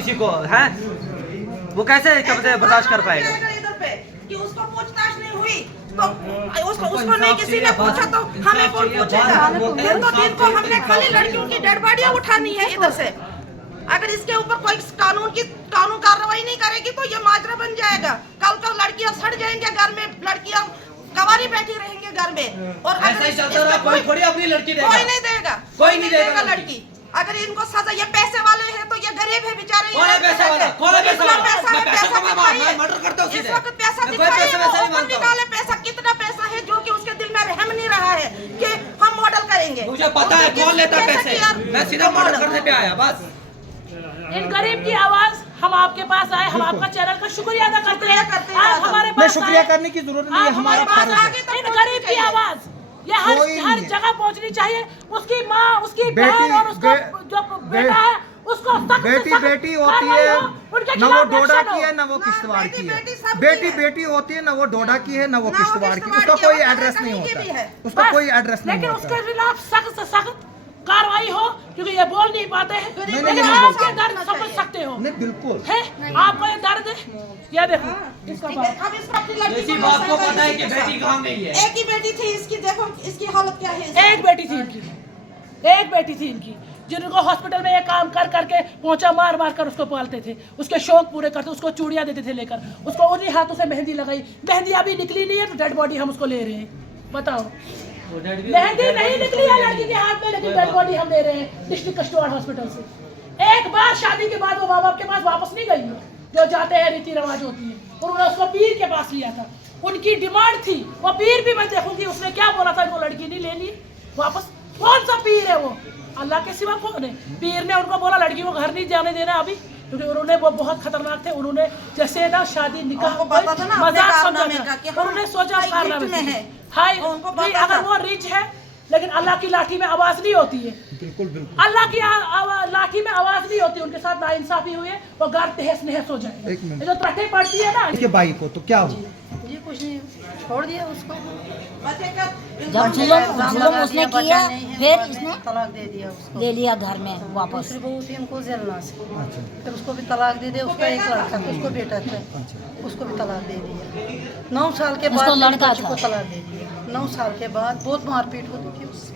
किसी को है, वो कैसे बर्दाश्त कर पाएगा? इधर पे कि उसको पूछताछ नहीं हुई तो उसको नहीं किसी ने पूछा तो हमें कौन पूछेगा? दिन को हमने खाली लड़कियों की डेड बॉडियां उठानी है इधर से। अगर इसके ऊपर कोई कानून कार्रवाई नहीं करेगी तो ये माजरा बन जाएगा। कल को लड़कियां सड़ जाएंगे घर में, लड़कियां कवारी बैठी रहेंगे घर में। और अगर कोई अपनी लड़की देगा? कोई नहीं देगा, कोई नहीं देगा लड़की। अगर इनको सजा, ये पैसे वाले हैं तो ये गरीब है बेचारे। कौन है पैसे वाला? कौन है पैसा वाला? मैं पैसा कमाऊंगा, मैं मर्डर करता हूं सीधे। इस वक्त पैसा दिखाइए, वो निकाले पैसा। कितना पैसा है जो कि उसके दिल में रहम नहीं रहा है कि हम मॉडल करेंगे। मुझे पता है कौन लेता पैसे, मैं सीधा मर्डर करने पे आया बस। इन गरीब की आवाज हम आपके पास आए, हम आपका चैनल का शुक्रिया अदा करते हैं। आप हमारे पास शुक्रिया करने की जरूरत नहीं है, हमारा फर्ज है। इन गरीब की आवाज ये हर जगह पहुंचनी चाहिए। उसकी माँ, उसकी बहन और उसका जो बेटा है उसको बेटी होती है न वो डोडा की है न वो किश्तवाड़ की है। बेटी होती है न वो डोडा की है न वो किश्तवाड़ की। उसका कोई एड्रेस नहीं होता, उसका कोई एड्रेस नहीं लेकिन होता। उसके खिलाफ सख्त से सख्त कार्रवाई हो, क्योंकि ये बोल नहीं पाते हैं। लेकिन आप उसके दर्द समझ सकते हो। नहीं बिल्कुल है आपको ये दर्द है। ये देखो इसका बाप, इसी बात को पता है कि बेटी कहाँ गई है। एक ही बेटी थी इसकी, देखो इसकी हालत क्या है। एक बेटी थी इनकी, एक बेटी थी इनकी, जिनको हॉस्पिटल में ये काम कर करके पहुंचा मार मार कर उसको पालते थे, उसके शौक पूरे करते, उसको चूड़ियां देते थे लेकर, उसको उन्हीं हाथों से मेहंदी लगाई। मेहंदी अभी निकली नहीं है तो डेड बॉडी हम उसको ले रहे हैं। बताओ, मेहंदी नहीं निकली है लड़की के हाथ में, लेकिन डेड बॉडी हम दे रहे हैं डिस्ट्रिक्ट कस्टवाड़ हॉस्पिटल से। एक बार शादी के बाद वो माँ बाप के पास वापस नहीं गई है, जो जाते हैं रीति रिवाज होती है। और उन्होंने उसको पीर के पास लिया था, उनकी डिमांड थी। वो पीर भी मैं देखूंगी उसने क्या बोला था, वो लड़की नहीं लेनी वापस। कौन सा पीर है वो? अल्लाह के सिवा कौन है? पीर ने उनको बोला लड़की को घर नहीं जाने देना अभी, क्योंकि उन्होंने वो बहुत खतरनाक थे। उन्होंने जैसे ना शादी निकाह मजाक समझा, उन्होंने सोचा कारनामे है हाय अगर वो रिच है, लेकिन अल्लाह की लाठी में आवाज नहीं होती है। बिल्कुल बिल्कुल अल्लाह की लाठी में आवाज नहीं होती। उनके साथ नाइंसाफी हुई है, वो घर तहस नहस हो जाएगा। जो त्रटे पड़ती है ना इसके भाई को, तो क्या हो? ये कुछ नहीं, छोड़ दिया उसको। जब जुल्म उसने किया फिर इसने तलाक दे दिया उसको, ले लिया घर में वापस। दूसरी बहू थी उनको जलना से, फिर उसको भी तलाक दे दिया। उसका एक लड़का था, उसको बेटा था, उसको भी तलाक दे दिया। 9 साल के बाद लड़का बच्चे को तलाक दे दिया। 9 साल के बाद बहुत मारपीट होती थी उससे।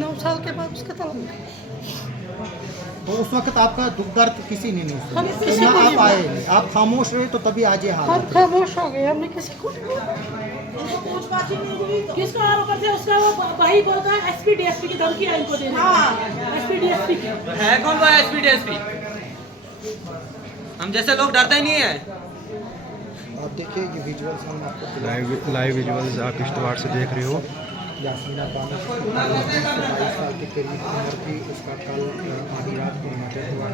9 साल के बाद उसका तलाक। तो उस वक्त आपका दुख दर्द किसी ने नहीं हम सुना, किसी को आप नहीं आए नहीं, आप खामोश रहे तो तभी आज ये हाल हम खामोश हो गए, हमने किसी को नहीं बोला। किसको आरोप है? उसका वो भाई बोलता है एसपी डीएसपी की धमकी है इनको देने। एसपी डीएसपी की है कौन वो एसपी डीएसपी? हम जैसे लोग डरते ही नहीं है। आप देखिए ये विजुअल्स हम आपको लाइव विजुअल्स आप किश्तवाड़ से देख रहे हो। यास्मीना बानो 22 साल के करीब उम्र थी, उसका कल आधी रात को मर्डर हुआ।